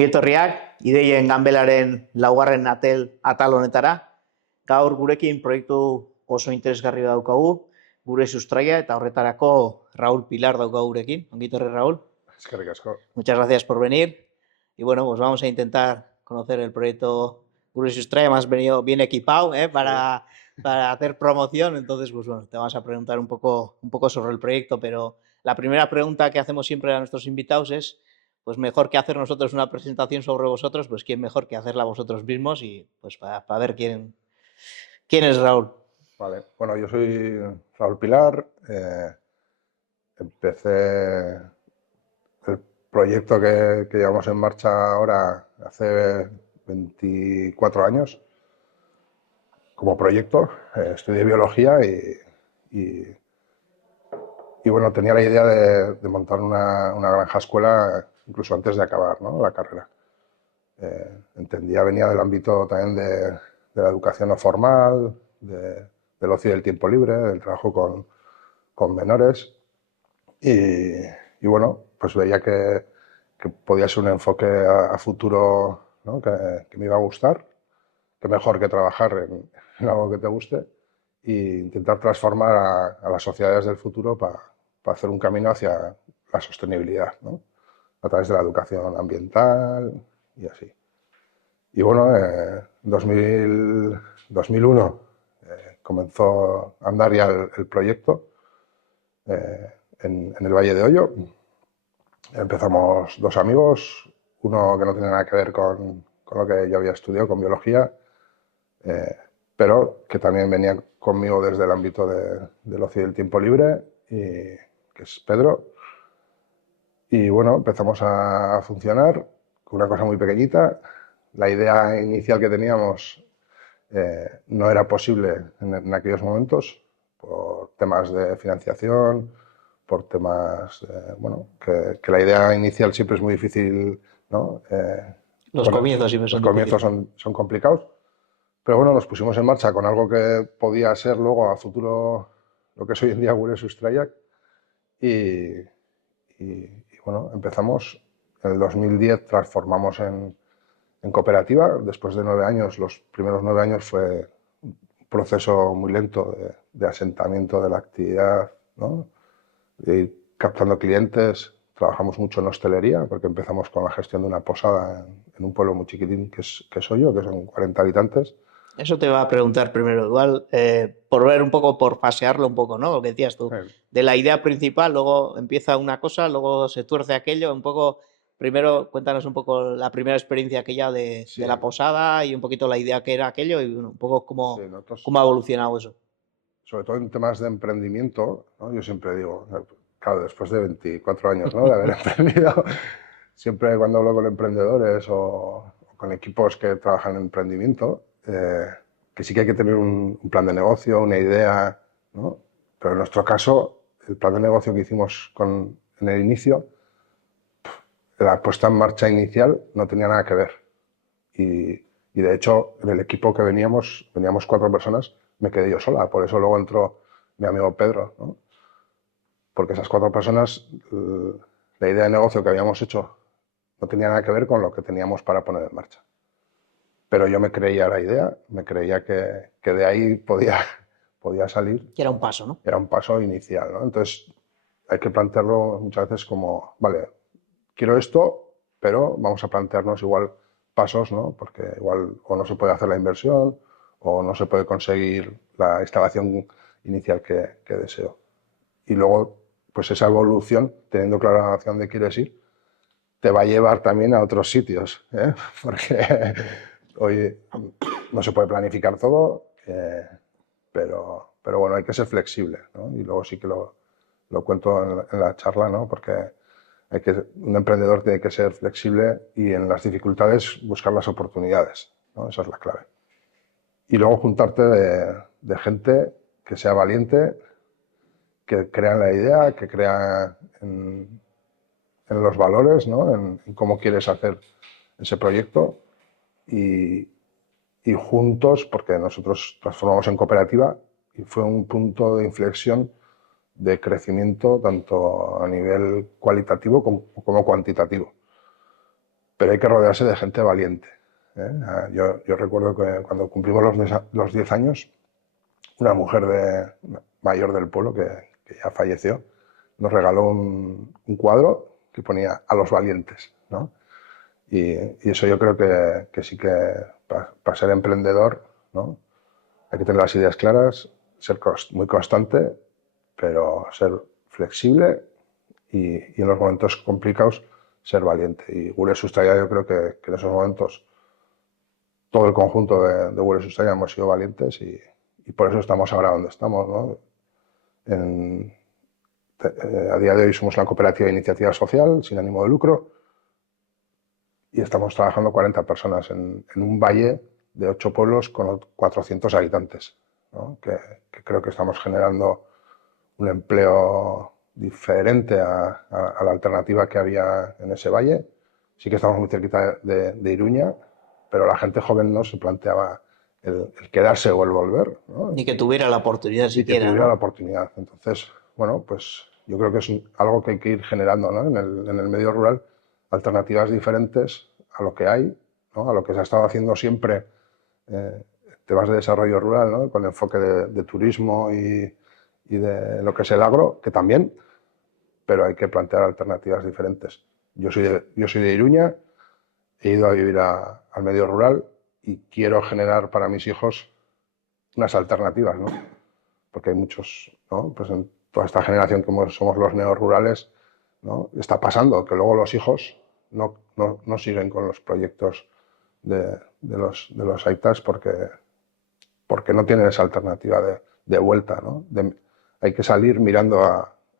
Ongi etorriak, ideien ganbelaren laugarren atal honetara. Gaur gurekin proiektu oso interesgarri daukagu, gure sustraia eta horretarako Raúl Pilar daukagu gurekin. Ongi etorri, Raúl. Eskerrik asko. Muchas gracias por venir. Y bueno, pues vamos a intentar conocer el proyecto Gure Sustraia. Has venido bien equipado para hacer promoción. Entonces, pues bueno, te vamos a preguntar un poco sobre el proyecto, pero la primera pregunta que hacemos siempre a nuestros invitados es, pues mejor que hacer nosotros una presentación sobre vosotros, pues quién mejor que hacerla vosotros mismos y pues para ver quién es Raúl. Vale, bueno, yo soy Raúl Pilar. Empecé el proyecto que llevamos en marcha ahora hace 24 años como proyecto. Estudié biología y bueno, tenía la idea de montar una granja escuela incluso antes de acabar, ¿no?, la carrera. Venía del ámbito también de la educación no formal, del ocio y del tiempo libre, del trabajo con menores y bueno, pues veía que podía ser un enfoque a futuro, ¿no?, que me iba a gustar, que mejor que trabajar en algo que te guste e intentar transformar a las sociedades del futuro para hacer un camino hacia la sostenibilidad, ¿no?, a través de la educación ambiental y así. Y bueno, en 2001 comenzó a andar ya el proyecto en el Valle de Ollo. Empezamos dos amigos, uno que no tenía nada que ver con lo que yo había estudiado, con biología, pero que también venía conmigo desde el ámbito del ocio y el tiempo libre, que es Pedro. Y bueno, empezamos a funcionar con una cosa muy pequeñita. La idea inicial que teníamos no era posible en aquellos momentos por temas de financiación, por temas, bueno, que la idea inicial siempre es muy difícil, ¿no? Los comienzos siempre son difíciles. Los comienzos son complicados, pero bueno, nos pusimos en marcha con algo que podía ser luego a futuro lo que es hoy en día Gure Sustraia y bueno, empezamos. En el 2010 transformamos en cooperativa. Después de 9 años, los primeros 9 años fue un proceso muy lento de asentamiento de la actividad, ¿no?, de ir captando clientes. Trabajamos mucho en hostelería porque empezamos con la gestión de una posada en un pueblo muy chiquitín que es Ollo, que son 40 habitantes. Eso te va a preguntar primero, igual, por ver un poco, por pasearlo un poco, ¿no? Lo que decías tú, de la idea principal, luego empieza una cosa, luego se tuerce aquello, un poco. Primero, cuéntanos un poco la primera experiencia aquella de la posada y un poquito la idea que era aquello y un poco cómo ha evolucionado eso. Sobre todo en temas de emprendimiento, ¿no? Yo siempre digo, claro, después de 24 años, ¿no?, de haber emprendido, siempre cuando hablo con emprendedores o con equipos que trabajan en emprendimiento, que sí que hay que tener un plan de negocio, una idea, ¿no? Pero en nuestro caso, el plan de negocio que hicimos en el inicio, la puesta en marcha inicial no tenía nada que ver. Y de hecho, en el equipo que veníamos 4 personas, me quedé yo sola. Por eso luego entró mi amigo Pedro, ¿no? Porque esas 4 personas, la idea de negocio que habíamos hecho no tenía nada que ver con lo que teníamos para poner en marcha. Pero yo me creía la idea, me creía que de ahí podía salir. Que era un paso, ¿no? Era un paso inicial, ¿no? Entonces hay que plantearlo muchas veces como, vale, quiero esto, pero vamos a plantearnos igual pasos, ¿no? Porque igual o no se puede hacer la inversión o no se puede conseguir la instalación inicial que deseo. Y luego, pues esa evolución, teniendo claro hacia dónde quieres ir, te va a llevar también a otros sitios, ¿eh? Porque hoy no se puede planificar todo, pero bueno, hay que ser flexible, ¿no? Y luego sí que lo cuento en la charla, ¿no? Porque un emprendedor tiene que ser flexible y en las dificultades buscar las oportunidades, ¿no? Esa es la clave. Y luego juntarte de gente que sea valiente, que crea en la idea, que crea en los valores, ¿no?, en cómo quieres hacer ese proyecto y juntos, porque nosotros transformamos en cooperativa y fue un punto de inflexión de crecimiento tanto a nivel cualitativo como cuantitativo. pero hay que rodearse de gente valiente. Yo recuerdo que cuando cumplimos los 10 años, una mujer mayor del pueblo, que ya falleció, nos regaló un cuadro que ponía a los valientes, ¿no? Y eso yo creo que sí que para ser emprendedor, ¿no? Hay que tener las ideas claras, ser muy constante, pero ser flexible y en los momentos complicados ser valiente. Y Gure Sustraya, yo creo que en esos momentos todo el conjunto de Gure Sustraya hemos sido valientes y por eso estamos ahora donde estamos, ¿no? A día de hoy somos una cooperativa de iniciativa social sin ánimo de lucro y estamos trabajando 40 personas en un valle de 8 pueblos con 400 habitantes, ¿no? Que creo que estamos generando un empleo diferente a la alternativa que había en ese valle. Sí que estamos muy cerquita de Iruña, pero la gente joven no se planteaba el quedarse o el volver, ¿no? Ni que tuviera la oportunidad Y que siquiera, tuviera ¿no? la oportunidad. Entonces, bueno, pues yo creo que es algo que hay que ir generando, ¿no? En el medio rural, alternativas diferentes a lo que hay, ¿no? A lo que se ha estado haciendo siempre, temas de desarrollo rural, ¿no? Con enfoque de turismo y de lo que es el agro, que también, pero hay que plantear alternativas diferentes. Yo soy de Iruña, he ido a vivir al medio rural y quiero generar para mis hijos unas alternativas, ¿no? Porque hay muchos, ¿no? Pues en toda esta generación que somos los neorurales, ¿no? Está pasando que luego los hijos no siguen con los proyectos de los aitas porque no tienen esa alternativa de vuelta, ¿no? Hay que salir mirando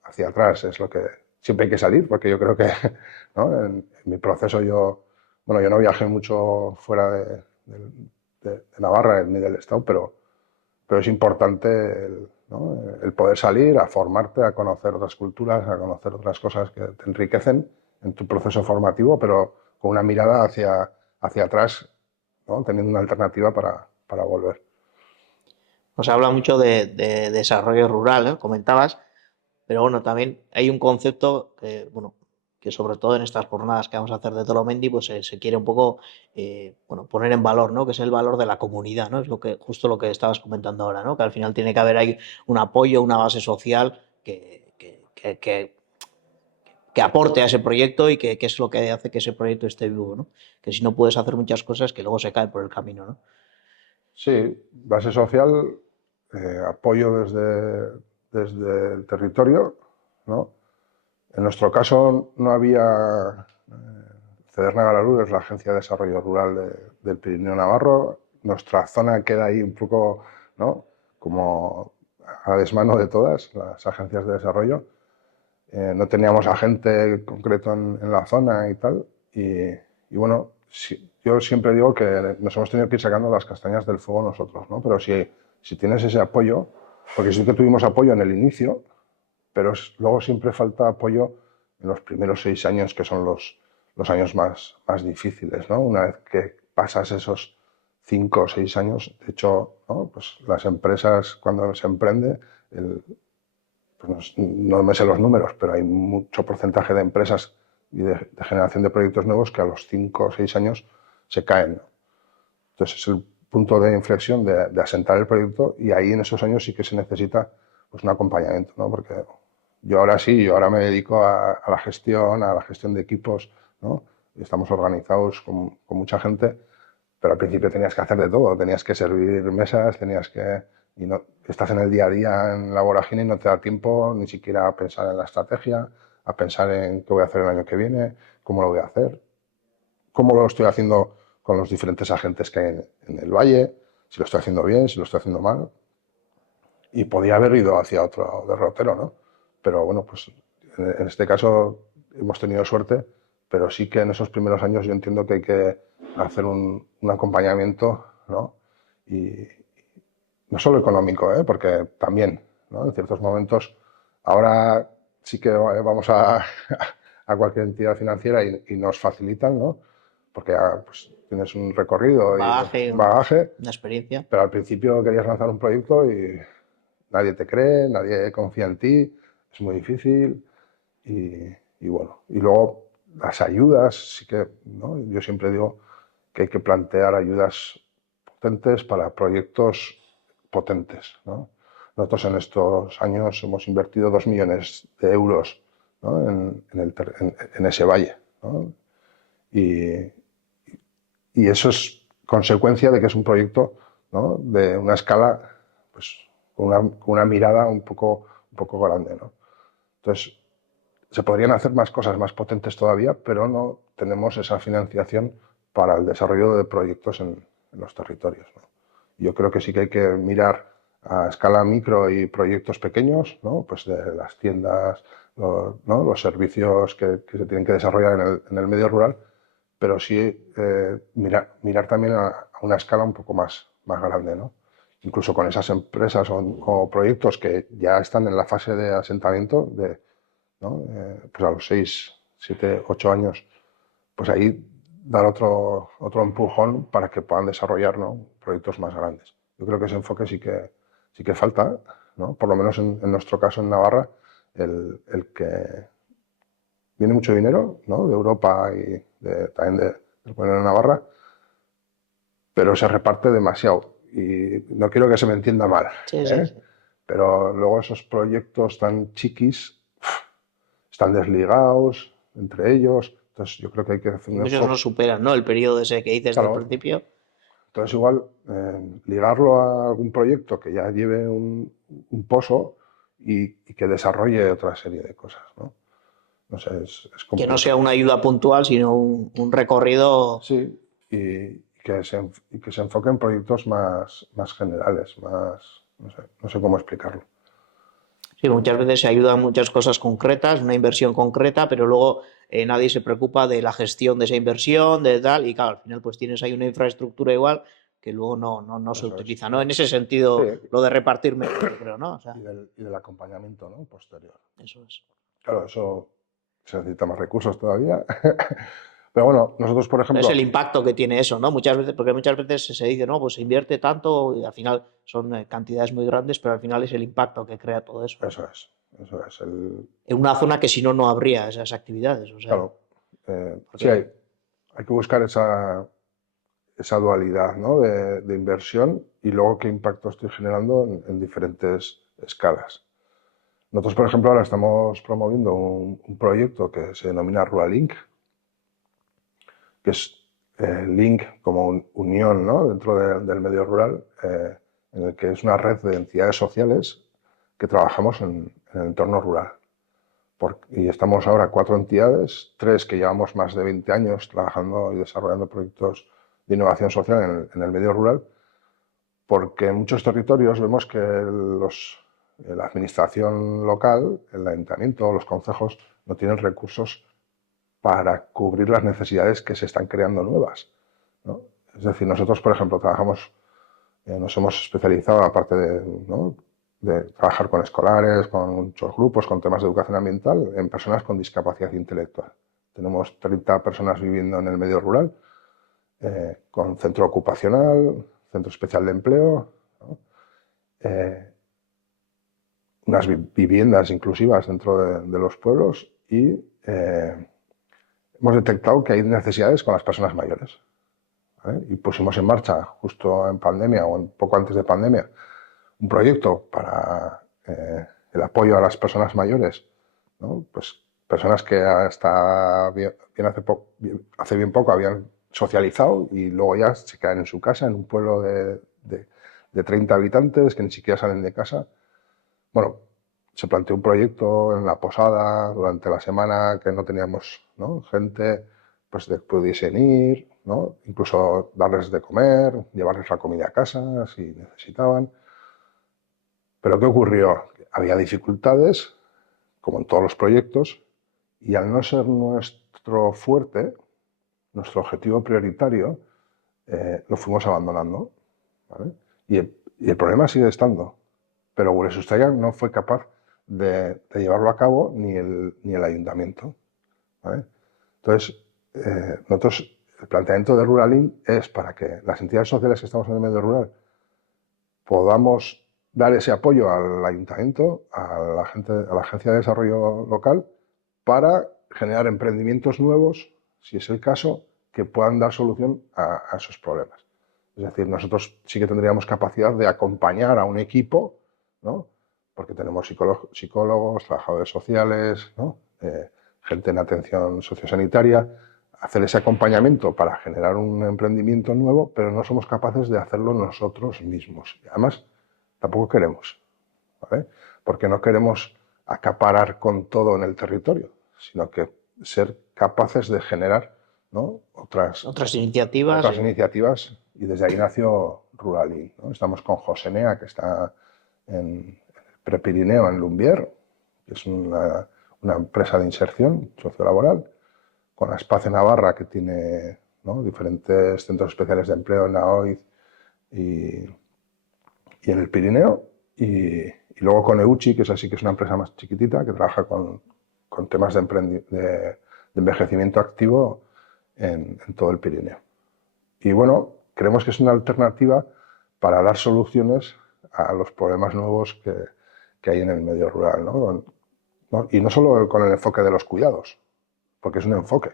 hacia atrás, es lo que siempre hay que salir, porque yo creo que, ¿no? En mi proceso bueno, yo no viajé mucho fuera de Navarra ni del Estado, pero es importante ¿no? El poder salir a formarte, a conocer otras culturas, a conocer otras cosas que te enriquecen en tu proceso formativo, pero con una mirada hacia atrás, ¿no? Teniendo una alternativa para volver. Nos habla mucho de desarrollo rural, ¿eh? Comentabas, pero bueno, también hay un concepto que, bueno, que sobre todo en estas jornadas que vamos a hacer de Tolomendi, pues se quiere un poco, bueno, poner en valor, ¿no? Que es el valor de la comunidad, ¿no? Es justo lo que estabas comentando ahora, ¿no? Que al final tiene que haber ahí un apoyo, una base social que aporte a ese proyecto y que es lo que hace que ese proyecto esté vivo, ¿no? Que si no puedes hacer muchas cosas que luego se caen por el camino, ¿no? Sí, base social, apoyo desde el territorio, ¿no? En nuestro caso no había Cederna Galarú, es la Agencia de Desarrollo Rural del Pirineo Navarro. Nuestra zona queda ahí un poco, ¿no? Como a desmano de todas las agencias de desarrollo. No teníamos agente concreto en la zona y tal. Y bueno, yo siempre digo que nos hemos tenido que ir sacando las castañas del fuego nosotros, ¿no? Pero si tienes ese apoyo, porque sí que tuvimos apoyo en el inicio, pero luego siempre falta apoyo en los primeros 6 años, que son los años más difíciles, ¿no? Una vez que pasas esos 5 o 6 años, de hecho, ¿no? Pues las empresas, cuando se emprende, pues no me sé los números, pero hay mucho porcentaje de empresas y de generación de proyectos nuevos que a los 5 o 6 años se caen, ¿no? Entonces es el punto de inflexión de asentar el proyecto y ahí en esos años sí que se necesita pues un acompañamiento, ¿no? Porque yo ahora me dedico a la gestión de equipos, ¿no? Estamos organizados con mucha gente, pero al principio tenías que hacer de todo, tenías que servir mesas, y no, estás en el día a día en la vorágine y no te da tiempo ni siquiera a pensar en la estrategia, a pensar en qué voy a hacer el año que viene, cómo lo voy a hacer, cómo lo estoy haciendo con los diferentes agentes que hay en el valle, si lo estoy haciendo bien, si lo estoy haciendo mal. Y podía haber ido hacia otro derrotero, ¿no? Pero bueno, pues en este caso hemos tenido suerte, pero sí que en esos primeros años yo entiendo que hay que hacer un acompañamiento, ¿no? Y no solo económico, ¿eh? Porque también, ¿no? En ciertos momentos, ahora sí que vamos a cualquier entidad financiera y nos facilitan, ¿no? Porque pues, tienes un recorrido y Bagaje, un bagaje, una experiencia. pero al principio querías lanzar un proyecto y nadie te cree, nadie confía en ti, es muy difícil y bueno. Y luego las ayudas, sí que, ¿no? Yo siempre digo que hay que plantear ayudas potentes para proyectos potentes, ¿no? Nosotros en estos años hemos invertido 2 millones de euros, ¿no? en ese valle, ¿no? Y, y eso es consecuencia de que es un proyecto, ¿no? De una escala, pues, con una mirada un poco grande, ¿no? Entonces, se podrían hacer más cosas más potentes todavía, pero no tenemos esa financiación para el desarrollo de proyectos en los territorios, ¿no? Yo creo que sí que hay que mirar a escala micro y proyectos pequeños, ¿no? Pues de las tiendas, ¿no? Los servicios que se tienen que desarrollar en el medio rural, pero sí mirar también a una escala un poco más grande, ¿no? Incluso con esas empresas o proyectos que ya están en la fase de asentamiento, ¿no? Pues a los 6, 7, 8 años, pues ahí dar otro empujón para que puedan desarrollar, ¿no? Proyectos más grandes. Yo creo que ese enfoque sí que falta, ¿no? Por lo menos en nuestro caso en Navarra, el que viene mucho dinero, ¿no? De Europa y también del gobierno de Navarra, pero se reparte demasiado. Y no quiero que se me entienda mal, Sí, sí, ¿eh? sí. Pero luego esos proyectos tan chiquis están desligados entre ellos. Entonces yo creo que hay que hacer un Muchos no enfoque. superan, ¿no? El periodo ese que dices del Claro, principio. entonces igual ligarlo a algún proyecto que ya lleve un pozo y que desarrolle otra serie de cosas, ¿no? No sé, es Que no sea complejo. una ayuda puntual, sino un recorrido. Sí, y que se enfoque en proyectos más generales, no sé cómo explicarlo. Sí, muchas veces se ayuda en muchas cosas concretas, una inversión concreta, pero luego nadie se preocupa de la gestión de esa inversión, de tal, y claro, al final pues tienes ahí una infraestructura igual que luego no se Eso es. utiliza, ¿no? En ese Sí, sentido, lo de repartir mejor, yo creo, ¿no? O sea, y del acompañamiento, ¿no? Posterior. eso es. Claro, eso se necesita más recursos todavía. Pero bueno, nosotros, por Es el ejemplo, impacto que tiene eso, ¿no? Muchas veces, porque muchas veces se dice, no, pues se invierte tanto y al final son cantidades muy grandes, pero al final es el impacto que crea todo eso, ¿no? eso es. En una zona que si no, no habría esas actividades, o sea, Claro, sí porque hay que buscar esa dualidad, ¿no? de inversión y luego qué impacto estoy generando en diferentes escalas. Nosotros, por ejemplo, ahora estamos promoviendo un proyecto que se denomina Ruralink, que es Link como unión, ¿no? Dentro del medio rural, en el que es una red de entidades sociales que trabajamos en el entorno rural. Y estamos ahora 4 entidades, 3 que llevamos más de 20 años trabajando y desarrollando proyectos de innovación social en el medio rural, porque en muchos territorios vemos que la administración local, el ayuntamiento, los concejos, no tienen recursos para cubrir las necesidades que se están creando nuevas, ¿no? Es decir, nosotros, por ejemplo, nos hemos especializado, aparte ¿no? de trabajar con escolares, con muchos grupos, con temas de educación ambiental, en personas con discapacidad intelectual. Tenemos 30 personas viviendo en el medio rural, con centro ocupacional, centro especial de empleo, ¿no? eh, unas viviendas inclusivas dentro de los pueblos y hemos detectado que hay necesidades con las personas mayores, ¿vale? Y pusimos en marcha, justo en pandemia o un poco antes de pandemia, un proyecto para el apoyo a las personas mayores, ¿no? Pues personas que hasta hace bien poco habían socializado y luego ya se quedan en su casa, en un pueblo de 30 habitantes que ni siquiera salen de casa. Bueno, se planteó un proyecto en la posada durante la semana que no teníamos, ¿no? Gente, pues pudiesen ir, ¿no? Incluso darles de comer, llevarles la comida a casa si necesitaban. Pero ¿qué ocurrió? Había dificultades, como en todos los proyectos, y al no ser nuestro fuerte, nuestro objetivo prioritario, lo fuimos abandonando, ¿vale? Y el problema sigue estando, pero Guresustaia no fue capaz de llevarlo a cabo ni el ayuntamiento, ¿vale? Entonces, nosotros, el planteamiento de Ruralink es para que las entidades sociales que estamos en el medio rural podamos dar ese apoyo al ayuntamiento, a la Agencia de Desarrollo Local, para generar emprendimientos nuevos, si es el caso, que puedan dar solución a esos problemas. Es decir, nosotros sí que tendríamos capacidad de acompañar a un equipo, ¿no? Porque tenemos psicólogos, trabajadores sociales, ¿no? Gente en atención sociosanitaria, hacer ese acompañamiento para generar un emprendimiento nuevo, pero no somos capaces de hacerlo nosotros mismos. Y además, tampoco queremos, ¿vale? Porque no queremos acaparar con todo en el territorio, sino que ser capaces de generar, ¿no? otras iniciativas. iniciativas, y desde ahí nació Ruralin, ¿no? Estamos con Josenea, que está en el Prepirineo, en Lumbier, que es una empresa de inserción sociolaboral, con Espacio Navarra, que tiene, ¿no? diferentes centros especiales de empleo en Naoiz y en el Pirineo, y luego con Euchi, que es así, que es una empresa más chiquitita, que trabaja con temas de envejecimiento activo en todo el Pirineo. Y bueno, creemos que es una alternativa para dar soluciones a los problemas nuevos que hay en el medio rural, ¿no? Y no solo con el enfoque de los cuidados, porque es un enfoque,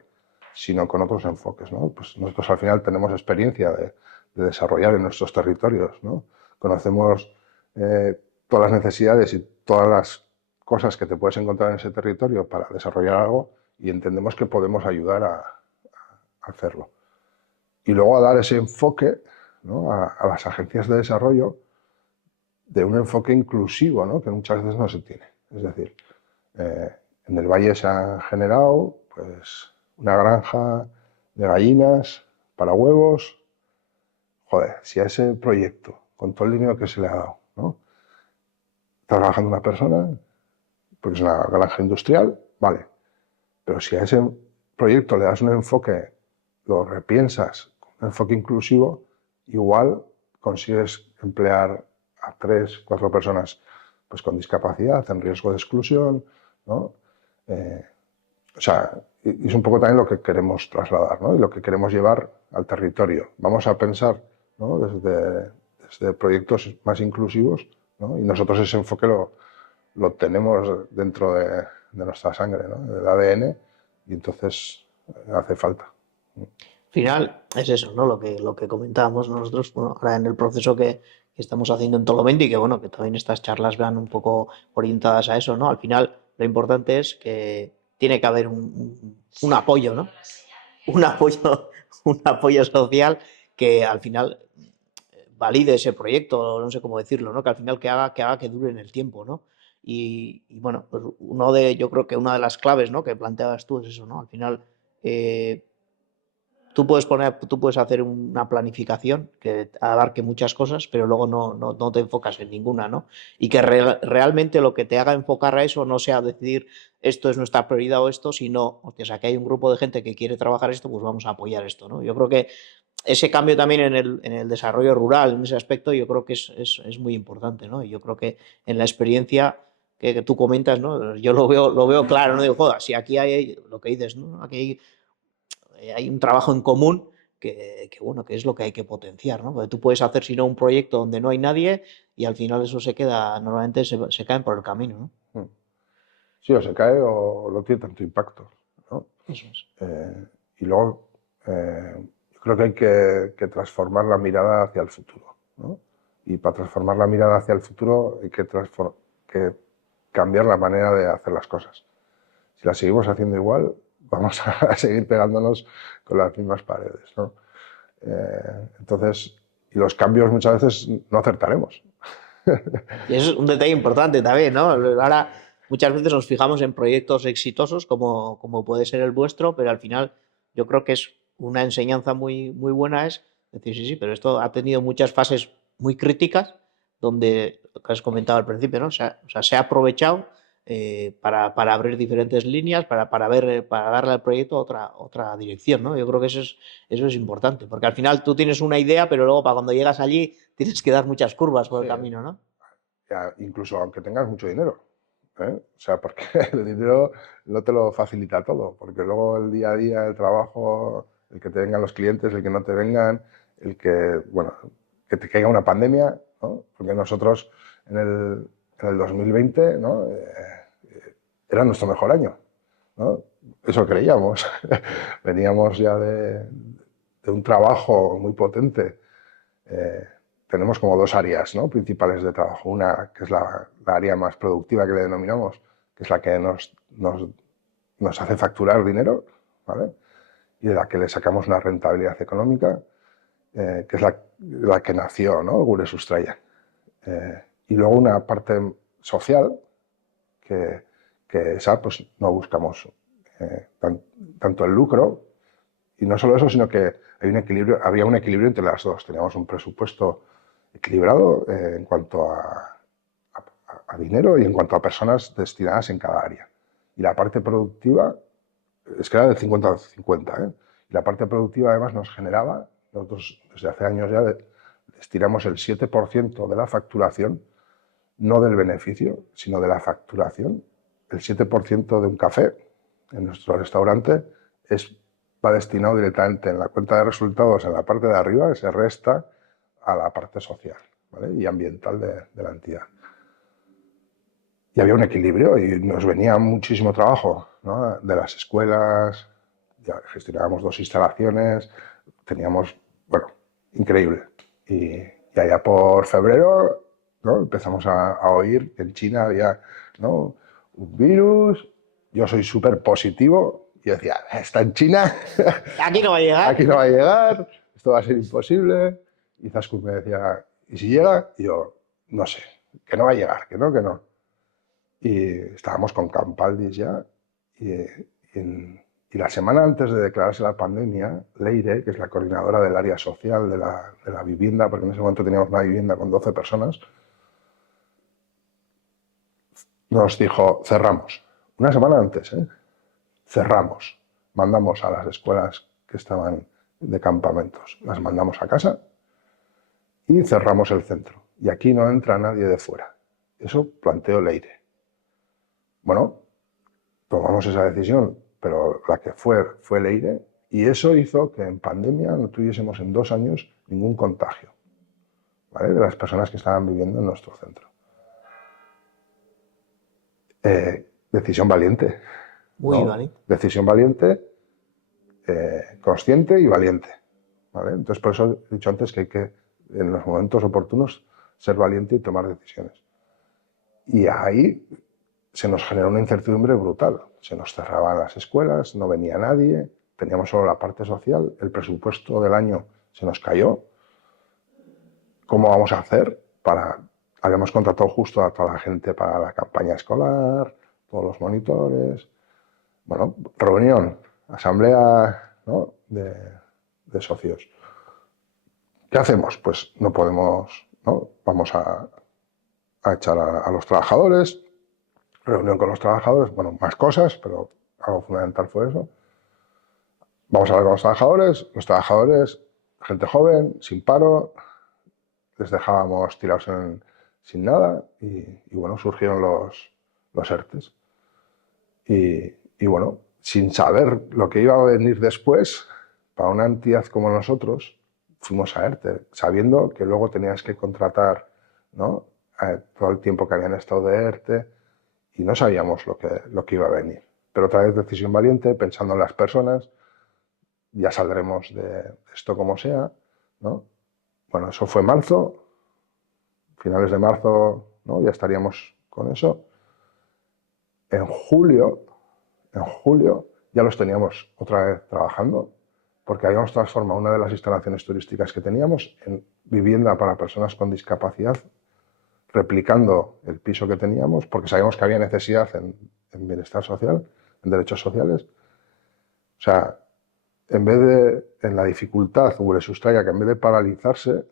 sino con otros enfoques, ¿no? Pues nosotros al final tenemos experiencia de desarrollar en nuestros territorios, ¿no? Conocemos todas las necesidades y todas las cosas que te puedes encontrar en ese territorio para desarrollar algo, y entendemos que podemos ayudar a hacerlo. Y luego a dar ese enfoque, ¿no? a las agencias de desarrollo, de un enfoque inclusivo, ¿no? Que muchas veces no se tiene. Es decir, en el Valle se han generado pues, una granja de gallinas para huevos. Joder, si a ese proyecto, con todo el dinero que se le ha dado, ¿no? Está trabajando una persona, porque es una granja industrial, vale. Pero si a ese proyecto le das un enfoque, lo repiensas con un enfoque inclusivo, igual consigues emplear a 3, 4 personas pues, con discapacidad, en riesgo de exclusión, ¿no? O sea, es un poco también lo que queremos trasladar, ¿no? Y lo que queremos llevar al territorio. Vamos a pensar, ¿no? desde proyectos más inclusivos, ¿no? Y nosotros ese enfoque lo tenemos dentro de nuestra sangre, ¿no? Del ADN, y entonces hace falta. Al final es eso, ¿no? Lo que comentábamos nosotros, bueno, ahora en el proceso que estamos haciendo en Tolomenti, y que bueno, que también estas charlas vean un poco orientadas a eso, ¿no? Al final lo importante es que tiene que haber un apoyo, ¿no? Un apoyo, un apoyo social que al final valide ese proyecto, no sé cómo decirlo, ¿no? Que al final que haga que dure en el tiempo, ¿no? Y bueno, pues yo creo que una de las claves, ¿no? Que planteabas tú es eso, ¿no? Al final tú puedes hacer una planificación que abarque muchas cosas, pero luego no te enfocas en ninguna, ¿no? Y que realmente lo que te haga enfocar a eso no sea decidir esto es nuestra prioridad o esto, sino, o sea, que hay un grupo de gente que quiere trabajar esto, pues vamos a apoyar esto, ¿no? Yo creo que ese cambio también en el desarrollo rural, en ese aspecto, yo creo que es muy importante, ¿no? Y yo creo que en la experiencia que tú comentas, ¿no? Yo lo veo claro, ¿no? Digo, joder, si aquí hay lo que dices, ¿no? Aquí hay un trabajo en común bueno, que es lo que hay que potenciar, ¿no? Porque tú puedes hacer, si no, un proyecto donde no hay nadie y al final eso se queda, normalmente se caen por el camino, ¿no? Sí, o se cae o no tiene tanto impacto, ¿no? Eso es. Y luego yo creo que hay que transformar la mirada hacia el futuro, ¿no? Y para transformar la mirada hacia el futuro hay que cambiar la manera de hacer las cosas. Si las seguimos haciendo igual, vamos a seguir pegándonos con las mismas paredes, ¿no? Entonces, y los cambios muchas veces no acertaremos. Y eso es un detalle importante también, ¿no? Ahora muchas veces nos fijamos en proyectos exitosos como puede ser el vuestro, pero al final yo creo que es una enseñanza muy, muy buena es decir, sí, sí, pero esto ha tenido muchas fases muy críticas donde, lo que has comentado al principio, ¿no? O sea, se ha aprovechado para abrir diferentes líneas, para darle al proyecto otra dirección, ¿no? Yo creo que eso es importante, porque al final tú tienes una idea, pero luego para cuando llegas allí tienes que dar muchas curvas por el camino, ¿no? Ya, incluso aunque tengas mucho dinero, ¿eh? O sea, porque el dinero no te lo facilita todo, porque luego el día a día, el trabajo, el que te vengan los clientes, el que no te vengan, bueno, que te caiga una pandemia, ¿no? Porque nosotros en el 2020, ¿no? Era nuestro mejor año, ¿no? eso creíamos. Veníamos ya de un trabajo muy potente. Tenemos como dos áreas, ¿no?, principales de trabajo. Una que es la área más productiva, que le denominamos, que es la que nos hace facturar dinero, ¿vale?, y de la que le sacamos una rentabilidad económica, que es la que nació, ¿no?, Gure Sustraya. Y luego una parte social, que esa pues no buscamos tanto el lucro, y no solo eso, sino que había un equilibrio entre las dos. Teníamos un presupuesto equilibrado en cuanto a dinero y en cuanto a personas destinadas en cada área. Y la parte productiva es que era del 50-50, ¿eh? Y la parte productiva además nos generaba, nosotros desde hace años ya destinamos el 7% de la facturación, no del beneficio, sino de la facturación. El 7% de un café en nuestro restaurante va destinado directamente en la cuenta de resultados, en la parte de arriba, que se resta a la parte social, ¿vale?, y ambiental de la entidad. Y había un equilibrio y nos venía muchísimo trabajo, ¿no?, de las escuelas. Ya gestionábamos 2 instalaciones, teníamos, bueno, increíble. Y allá por febrero, ¿no?, empezamos a oír que en China había, ¿no?, un virus. Yo soy súper positivo y decía, está en China, Aquí no va a llegar. aquí no va a llegar, esto va a ser imposible. Y Zascu me decía, ¿y si llega? Y yo, no sé, que no va a llegar, que no, que no. Y estábamos con Campaldis ya, y la semana antes de declararse la pandemia, Leire, que es la coordinadora del área social de la vivienda, porque en ese momento teníamos una vivienda con 12 personas, nos dijo, cerramos. Una semana antes, cerramos. Mandamos a las escuelas que estaban de campamentos, las mandamos a casa y cerramos el centro. Y aquí no entra nadie de fuera. Eso planteó Leire. Bueno, tomamos esa decisión, pero la que fue Leire, y eso hizo que en pandemia no tuviésemos en 2 años ningún contagio, ¿vale?, de las personas que estaban viviendo en nuestro centro. Decisión valiente, Muy ¿no? valiente. Decisión valiente, consciente y valiente, ¿vale? Entonces, por eso he dicho antes que hay que, en los momentos oportunos, ser valiente y tomar decisiones. Y ahí se nos generó una incertidumbre brutal. Se nos cerraban las escuelas, no venía nadie, teníamos solo la parte social, el presupuesto del año se nos cayó. ¿Cómo vamos a hacer? Habíamos contratado justo a toda la gente para la campaña escolar, todos los monitores. Bueno, reunión, asamblea, ¿no?, de socios. ¿Qué hacemos? Pues no podemos, ¿no? Vamos a echar a los trabajadores. Reunión con los trabajadores, bueno, más cosas, pero algo fundamental fue eso. Vamos a hablar con los trabajadores, gente joven, sin paro, les dejábamos tirados sin nada y bueno, surgieron los ERTES. Y bueno, sin saber lo que iba a venir después, para una entidad como nosotros, fuimos a ERTE, sabiendo que luego tenías que contratar, ¿no?, todo el tiempo que habían estado de ERTE, y no sabíamos lo que iba a venir. Pero otra vez decisión valiente, pensando en las personas, ya saldremos de esto como sea, ¿no? Bueno, eso fue marzo, finales de marzo, ¿no?, ya estaríamos con eso. En julio ya los teníamos otra vez trabajando, porque habíamos transformado una de las instalaciones turísticas que teníamos en vivienda para personas con discapacidad, replicando el piso que teníamos, porque sabíamos que había necesidad en bienestar social, en derechos sociales. O sea, en la dificultad, Gure Sustraya, que en vez de paralizarse,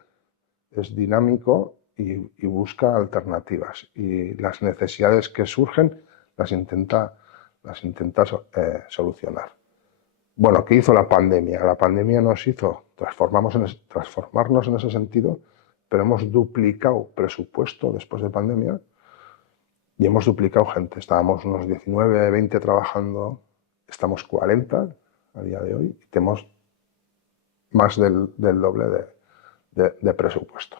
es dinámico y busca alternativas. Y las necesidades que surgen las intenta solucionar. Bueno, ¿qué hizo la pandemia? La pandemia nos hizo transformarnos en ese sentido, pero hemos duplicado presupuesto después de pandemia y hemos duplicado gente. Estábamos unos 19, 20 trabajando, estamos 40 a día de hoy y tenemos más del doble de presupuesto.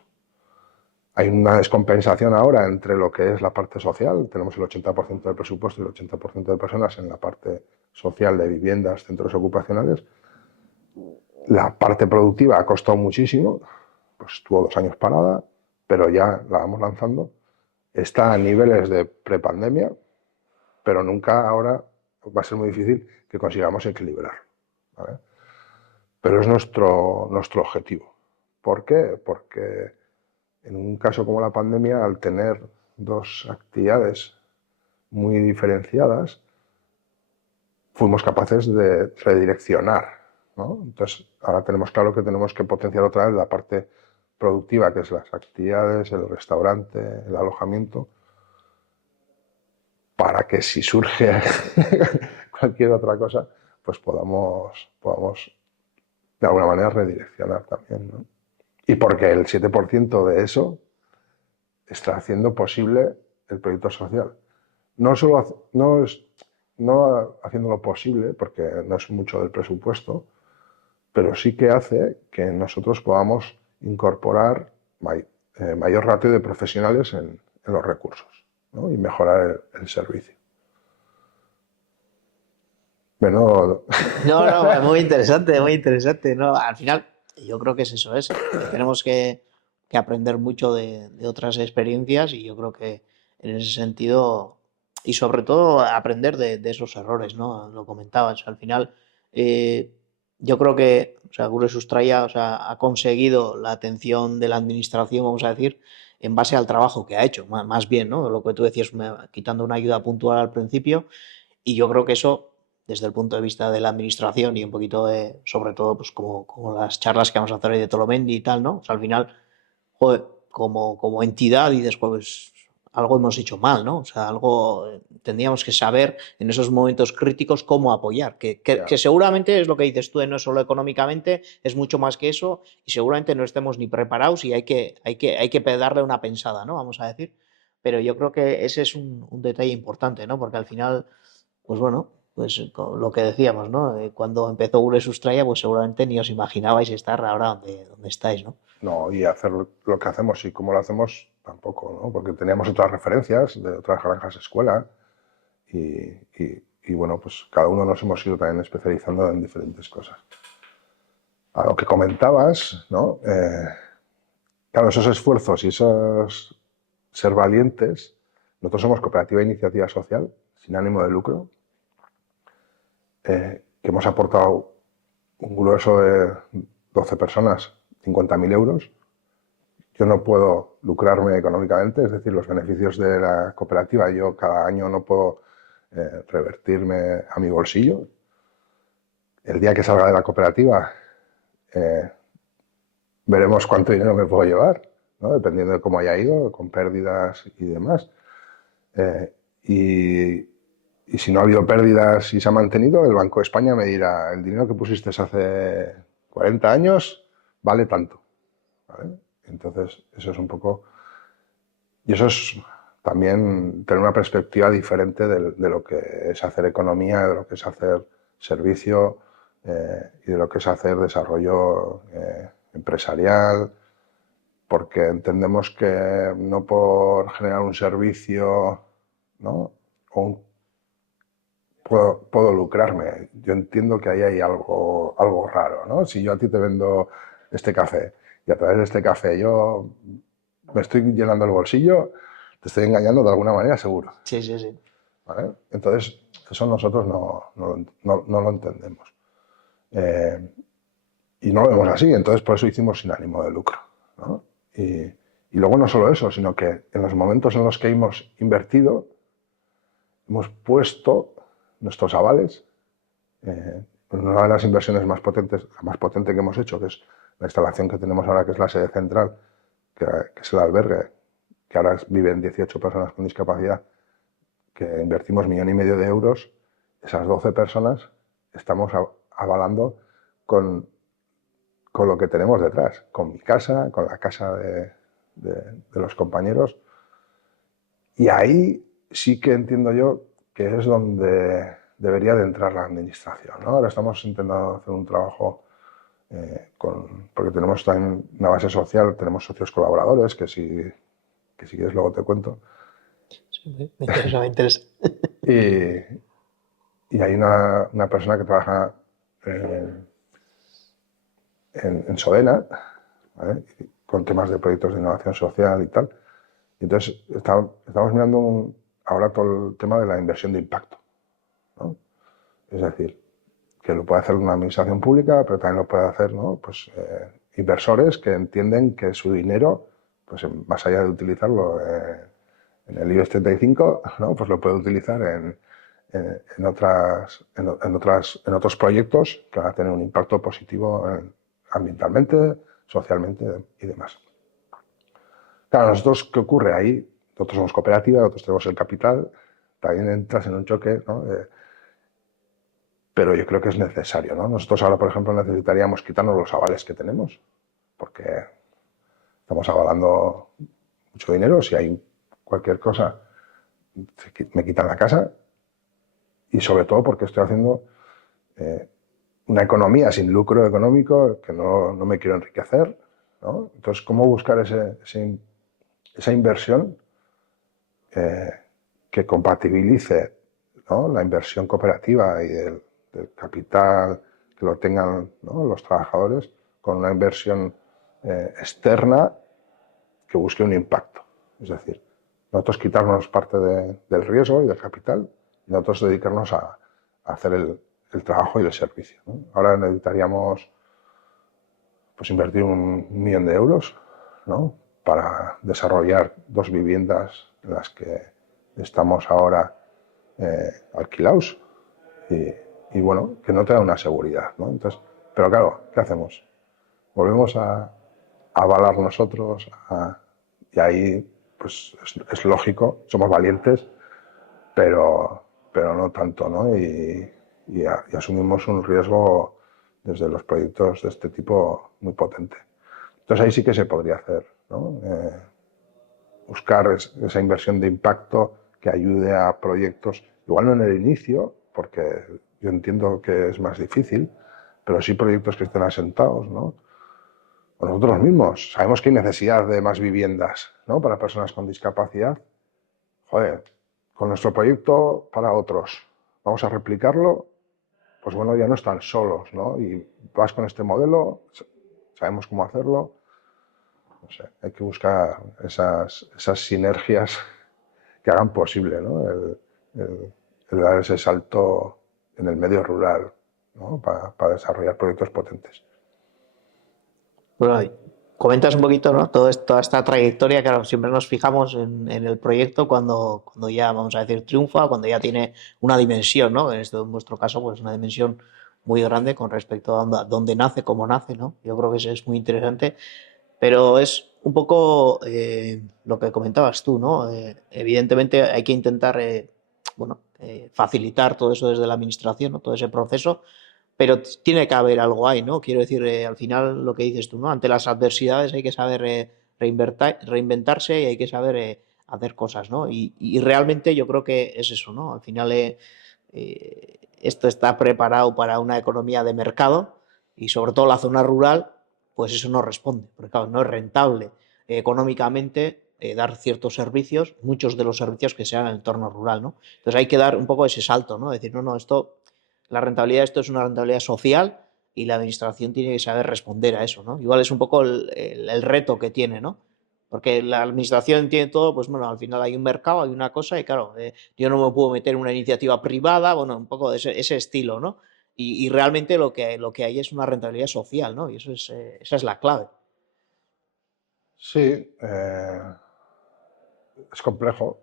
Hay una descompensación ahora entre lo que es la parte social, tenemos el 80% del presupuesto y el 80% de personas en la parte social de viviendas, centros ocupacionales. La parte productiva ha costado muchísimo, pues estuvo 2 años parada, pero ya la vamos lanzando. Está a niveles de prepandemia, pero nunca ahora va a ser muy difícil que consigamos equilibrar, ¿vale? Pero es nuestro objetivo. ¿Por qué? Porque en un caso como la pandemia, al tener dos actividades muy diferenciadas, fuimos capaces de redireccionar, ¿no? Entonces, ahora tenemos claro que tenemos que potenciar otra vez la parte productiva, que es las actividades, el restaurante, el alojamiento, para que si surge cualquier otra cosa, pues podamos de alguna manera redireccionar también, ¿no? Y porque el 7% de eso está haciendo posible el proyecto social. No solo no haciéndolo posible, porque no es mucho del presupuesto, pero sí que hace que nosotros podamos incorporar mayor ratio de profesionales en los recursos, ¿no? Y mejorar el servicio. Bueno, No, no, muy interesante, muy interesante. No, al final, yo creo que es eso, es que tenemos que aprender mucho de otras experiencias y yo creo que en ese sentido, y sobre todo aprender de esos errores, ¿no? Lo comentabas, al final, eh, yo creo que, o sea, Gure Sustraya, o sea, ha conseguido la atención de la administración, vamos a decir, en base al trabajo que ha hecho, más bien, ¿no? Lo que tú decías, quitando una ayuda puntual al principio, y yo creo que eso, desde el punto de vista de la administración y un poquito de, sobre todo, pues como las charlas que vamos a hacer hoy de Tolomendi y tal, ¿no? O sea, al final, joder, como entidad y después pues, algo hemos hecho mal, ¿no? O sea, algo tendríamos que saber en esos momentos críticos cómo apoyar, que ya, seguramente es lo que dices tú, no es solo económicamente, es mucho más que eso y seguramente no estemos ni preparados y hay que darle una pensada, ¿no? Vamos a decir. Pero yo creo que ese es un detalle importante, ¿no? Porque al final pues bueno, pues lo que decíamos, ¿no? Cuando empezó Ure Sustraya, pues seguramente ni os imaginabais estar ahora donde estáis, ¿no? no, y hacer lo que hacemos y cómo lo hacemos tampoco, ¿no? Porque teníamos otras referencias de otras granjas escuela y bueno, pues cada uno nos hemos ido también especializando en diferentes cosas. A lo que comentabas, ¿no? Claro, esos esfuerzos y esos ser valientes, nosotros somos Cooperativa de Iniciativa Social, sin ánimo de lucro, que hemos aportado un grueso de 12 personas, 50.000 euros. Yo no puedo lucrarme económicamente, es decir, los beneficios de la cooperativa, yo cada año no puedo revertirme a mi bolsillo. El día que salga de la cooperativa, eh, veremos cuánto dinero me puedo llevar, ¿no? Dependiendo de cómo haya ido, con pérdidas y demás. Eh, y, y si no ha habido pérdidas y se ha mantenido, el Banco de España me dirá, el dinero que pusiste hace 40 años vale tanto, ¿vale? Entonces, eso es un poco... Y eso es también tener una perspectiva diferente de lo que es hacer economía, de lo que es hacer servicio y de lo que es hacer desarrollo empresarial, porque entendemos que no por generar un servicio, ¿no? Puedo lucrarme. Yo entiendo que ahí hay algo raro, ¿no? Si yo a ti te vendo este café y a través de este café yo me estoy llenando el bolsillo, te estoy engañando de alguna manera, seguro, Sí, sí, sí. ¿vale? Entonces, eso nosotros no lo entendemos. Eh, y no lo vemos así, entonces por eso hicimos sin ánimo de lucro, ¿no? Y luego no solo eso, sino que en los momentos en los que hemos invertido, hemos puesto nuestros avales. Una de las inversiones más potentes, la más potente que hemos hecho, que es la instalación que tenemos ahora, que es la sede central, que es el albergue, que ahora viven 18 personas con discapacidad, que invertimos 1,5 millones de euros, esas 12 personas estamos avalando con lo que tenemos detrás, con mi casa, con la casa de los compañeros. Y ahí sí que entiendo yo que es donde debería de entrar la administración, ¿no? Ahora estamos intentando hacer un trabajo porque tenemos también una base social, tenemos socios colaboradores que si que si quieres luego te cuento. Sí, me interesa, me interesa. Y hay una persona que trabaja en Sodena, ¿vale? Con temas de proyectos de innovación social y tal. Y entonces estamos mirando ahora todo el tema de la inversión de impacto, ¿no? Es decir, que lo puede hacer una administración pública, pero también lo puede hacer, ¿no? Pues, inversores que entienden que su dinero, pues más allá de utilizarlo en el IBEX 35, ¿no? Pues lo puede utilizar en otros proyectos que van a tener un impacto positivo ambientalmente, socialmente y demás. Claro, nosotros, ¿qué ocurre ahí? Nosotros somos cooperativa, nosotros tenemos el capital, también entras en un choque, ¿no? Pero yo creo que es necesario, ¿no? Nosotros ahora, por ejemplo, necesitaríamos quitarnos los avales que tenemos, porque estamos avalando mucho dinero. Si hay cualquier cosa, me quitan la casa. Y sobre todo porque estoy haciendo una economía sin lucro económico, que no me quiero enriquecer, ¿no? Entonces, ¿cómo buscar esa inversión que compatibilice, ¿no? La inversión cooperativa y del capital que lo tengan, ¿no? Los trabajadores, con una inversión externa que busque un impacto? Es decir, nosotros quitarnos parte del riesgo y del capital y nosotros dedicarnos a hacer el trabajo y el servicio, ¿no? Ahora necesitaríamos, pues, invertir 1.000.000 de euros, ¿no? Para desarrollar 2 viviendas en las que estamos ahora alquilados y bueno, que no te da una seguridad, ¿no? Entonces, pero claro, ¿qué hacemos? Volvemos a avalar nosotros y ahí pues es lógico, somos valientes, pero no tanto, ¿no? Y asumimos un riesgo desde los proyectos de este tipo muy potente. Entonces ahí sí que se podría hacer, ¿no? Buscar esa inversión de impacto que ayude a proyectos, igual no en el inicio, porque yo entiendo que es más difícil, pero sí proyectos que estén asentados, ¿no? O nosotros mismos sabemos que hay necesidad de más viviendas, ¿no? Para personas con discapacidad. Joder, con nuestro proyecto para otros, vamos a replicarlo, pues bueno, ya no están solos, ¿no? Y vas con este modelo, sabemos cómo hacerlo. No sé, hay que buscar esas sinergias que hagan posible, ¿no? El dar ese salto en el medio rural, ¿no? Para desarrollar proyectos potentes. Bueno, comentas un poquito, ¿no? Toda esta trayectoria, claro, siempre nos fijamos en el proyecto cuando ya, vamos a decir, triunfa, cuando ya tiene una dimensión, ¿no? En vuestro caso, pues una dimensión muy grande con respecto a dónde nace, cómo nace, ¿no? Yo creo que eso es muy interesante, pero es un poco lo que comentabas tú, ¿no? Evidentemente hay que intentar, bueno, facilitar todo eso desde la administración, ¿no? Todo ese proceso, pero tiene que haber algo ahí, ¿no? Quiero decir, al final lo que dices tú, ¿no? Ante las adversidades hay que saber reinventarse y hay que saber hacer cosas, ¿no? Y realmente yo creo que es eso, ¿no? Al final esto está preparado para una economía de mercado y sobre todo la zona rural, pues eso no responde, porque claro, no es rentable económicamente dar ciertos servicios, muchos de los servicios que sean en el entorno rural, ¿no? Entonces hay que dar un poco ese salto, ¿no? Decir, no, esto la rentabilidad de esto es una rentabilidad social y la administración tiene que saber responder a eso, ¿no? Igual es un poco el reto que tiene, ¿no? Porque la administración tiene todo, pues bueno, al final hay un mercado, hay una cosa y claro, yo no me puedo meter en una iniciativa privada, bueno, un poco de ese estilo, ¿no? Y realmente lo que hay es una rentabilidad social, ¿no? Y esa es la clave. Sí, es complejo,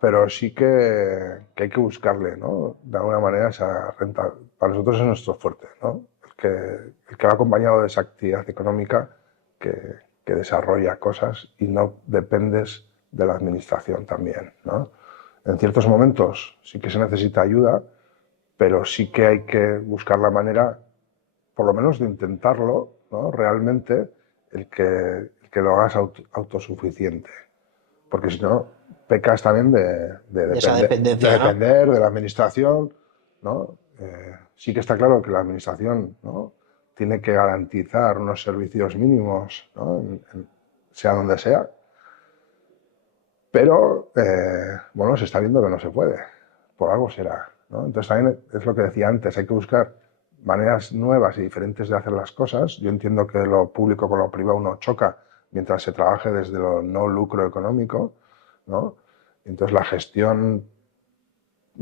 pero sí que hay que buscarle, ¿no? De alguna manera esa renta. Para nosotros es nuestro fuerte, ¿no? El que va acompañado de esa actividad económica que desarrolla cosas y no dependes de la administración también, ¿no? En ciertos momentos sí que se necesita ayuda, pero sí que hay que buscar la manera, por lo menos de intentarlo, ¿no? Realmente el que lo hagas autosuficiente. Porque si no, pecas también De esa de dependencia, ¿no? depender de la administración, ¿no? Sí que está claro que la administración, ¿no? Tiene que garantizar unos servicios mínimos, ¿no? sea donde sea, pero bueno, se está viendo que no se puede, por algo será, ¿no? Entonces también es lo que decía antes, hay que buscar maneras nuevas y diferentes de hacer las cosas. Yo entiendo que lo público con lo privado no choca mientras se trabaje desde lo no lucro económico, ¿no? Entonces la gestión...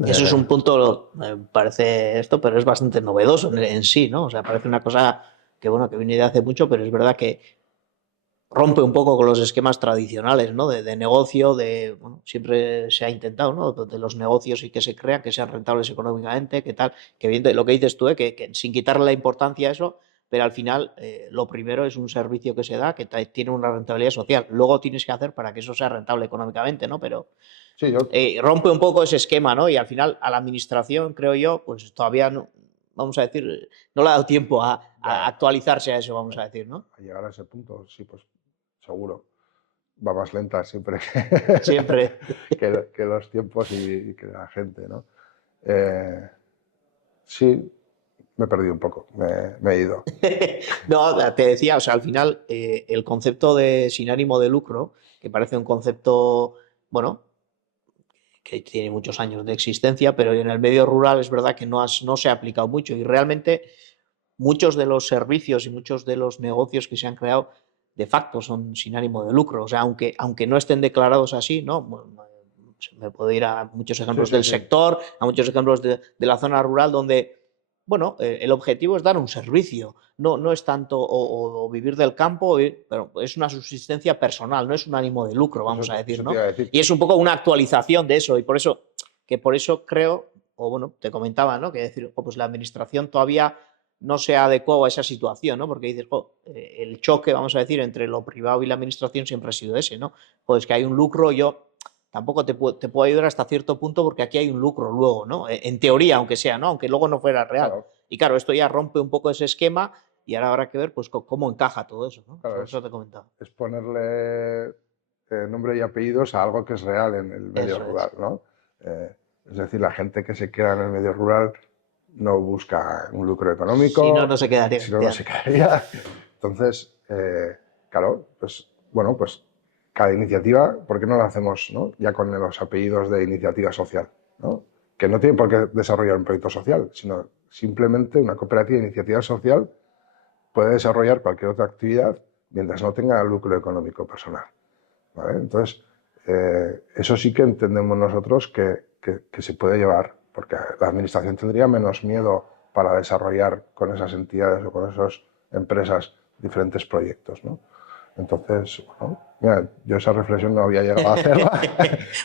Eso es un punto, me parece esto, pero es bastante novedoso en sí, ¿no? O sea, parece una cosa que, bueno, que viene de hace mucho, pero es verdad que rompe un poco con los esquemas tradicionales, ¿no? De negocio, bueno, siempre se ha intentado, ¿no? De los negocios y que se crean, que sean rentables económicamente, que tal, que bien, lo que dices tú, que sin quitarle la importancia a eso, pero al final lo primero es un servicio que se da que tiene una rentabilidad social. Luego tienes que hacer para que eso sea rentable económicamente, ¿no? Pero Sí, yo... rompe un poco ese esquema, ¿no? Y al final a la administración, creo yo, pues todavía no, vamos a decir, no le ha dado tiempo a Ya, actualizarse a eso, vamos a decir, ¿no? a llegar a ese punto, sí, pues seguro. Va más lenta siempre Siempre. que los tiempos y que la gente, ¿no? Sí, me he perdido un poco, me he ido. No, te decía, o sea, al final el concepto de sin ánimo de lucro, que parece un concepto, bueno, que tiene muchos años de existencia, pero en el medio rural es verdad que no se ha aplicado mucho y realmente muchos de los servicios y muchos de los negocios que se han creado de facto son sin ánimo de lucro. O sea, aunque no estén declarados así, ¿no? Bueno, me puedo ir a muchos Sí, ejemplos sí, del sí. sector, a muchos ejemplos de la zona rural donde, bueno, el objetivo es dar un servicio, no es tanto o vivir del campo, pero es una subsistencia personal, no es un ánimo de lucro, vamos a decir, Eso te ¿no? iba a decir. Y es un poco una actualización de eso, y por eso creo, o bueno, te comentaba, ¿no? Que decir, pues la administración todavía no se ha adecuado a esa situación, ¿no? Porque dices, el choque, vamos a decir, entre lo privado y la administración siempre ha sido ese, ¿no? Pues que hay un lucro, yo tampoco te puedo ayudar hasta cierto punto porque aquí hay un lucro luego, ¿no? En teoría, aunque sea, ¿no? Aunque luego no fuera real. Claro, Y claro, esto ya rompe un poco ese esquema y ahora habrá que ver, pues, cómo encaja todo eso, ¿no? claro, Eso te comentaba. es ponerle nombre y apellidos a algo que es real en el medio Eso rural, es. ¿no? Es decir, la gente que se queda en el medio rural no busca un lucro Si no, económico, no se quedaría, si no, no se quedaría. Entonces, claro, pues bueno, pues cada iniciativa, ¿por qué no la hacemos, ¿no? Ya con los apellidos de iniciativa social, ¿no? Que no tiene por qué desarrollar un proyecto social, sino simplemente una cooperativa de iniciativa social puede desarrollar cualquier otra actividad mientras no tenga lucro económico personal, ¿vale? Entonces, eso sí que entendemos nosotros que se puede llevar, porque la administración tendría menos miedo para desarrollar con esas entidades o con esas empresas diferentes proyectos, ¿no? Entonces, bueno, mira, yo esa reflexión no había llegado a hacerla,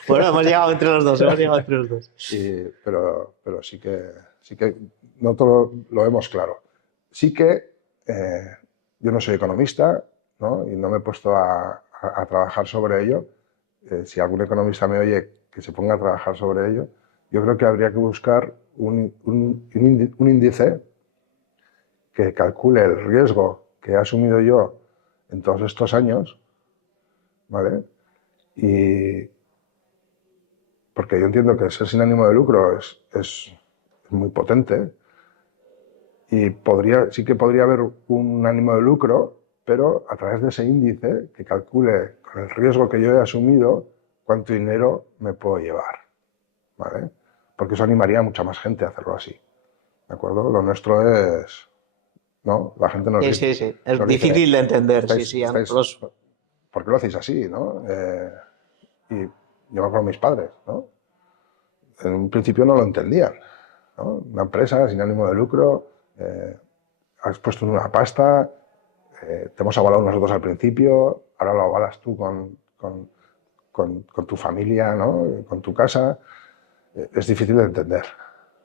Bueno, hemos llegado entre los dos, hemos llegado entre los dos. pero sí que no todo lo vemos claro. Sí que yo no soy economista, ¿no? Y no me he puesto a trabajar sobre ello. Si algún economista me oye que se ponga a trabajar sobre ello, yo creo que habría que buscar un índice que calcule el riesgo que he asumido yo en todos estos años, ¿vale? Y porque yo entiendo que ser sin ánimo de lucro es muy potente y sí que podría haber un ánimo de lucro, pero a través de ese índice que calcule con el riesgo que yo he asumido cuánto dinero me puedo llevar, ¿vale? Porque eso animaría a mucha más gente a hacerlo así, ¿de acuerdo? Lo nuestro es, ¿no? La gente Sí, sí, sí. Es nos dice, difícil de entender, sí, sí. ¿por qué lo hacéis así, no? Y yo me acuerdo de mis padres, ¿no? En un principio no lo entendían, ¿no? Una empresa sin ánimo de lucro, has puesto una pasta, te hemos avalado nosotros al principio, ahora lo avalas tú con tu familia, ¿no? Con tu casa, es difícil de entender,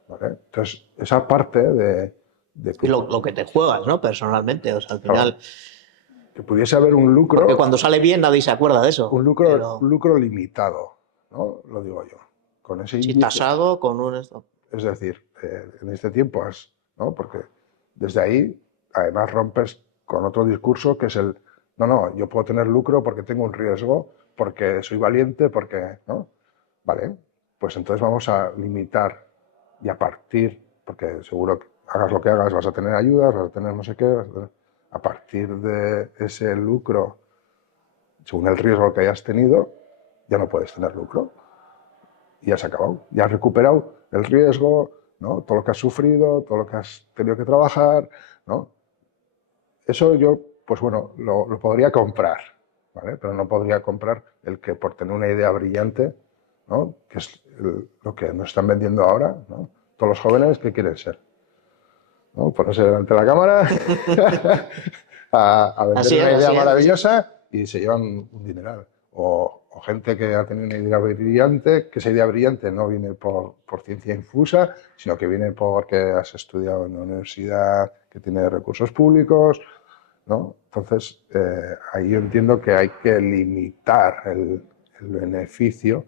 ¿vale? Entonces, esa parte de Y que, lo que te juegas, ¿no? Personalmente, o sea, al claro, final, que pudiese haber porque cuando sale bien nadie se acuerda de eso, un pero lucro limitado, ¿no? Lo digo yo, con ese sí índice. tasado con un esto. Es decir, en este tiempo ¿no? Porque desde ahí, además, rompes con otro discurso que es no, yo puedo tener lucro porque tengo un riesgo, porque soy valiente, porque, ¿no? Vale, pues entonces vamos a limitar y a partir, porque seguro que hagas lo que hagas, vas a tener ayudas, vas a tener no sé qué, a partir de ese lucro según el riesgo que hayas tenido, ya no puedes tener lucro. Y ya se ha acabado. Ya has recuperado el riesgo, ¿no? Todo lo que has sufrido, todo lo que has tenido que trabajar, ¿no? Eso yo, pues bueno, lo podría comprar, ¿vale? Pero no podría comprar el que por tener una idea brillante, ¿no? Que es lo que nos están vendiendo ahora, ¿no? Todos los jóvenes, ¿qué quieren ser? ¿No? Ponerse delante de la cámara a vender una idea así es. maravillosa y se llevan un dineral. O gente que ha tenido una idea brillante, que esa idea brillante no viene por ciencia infusa, sino que viene porque has estudiado en una universidad que tiene recursos públicos, ¿no? Entonces, ahí yo entiendo que hay que limitar el beneficio,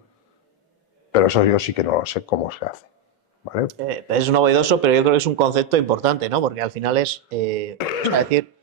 pero eso yo sí que no lo sé cómo se hace, ¿vale? Es novedoso, pero yo creo que es un concepto importante, ¿no? Porque al final es, vamos a decir,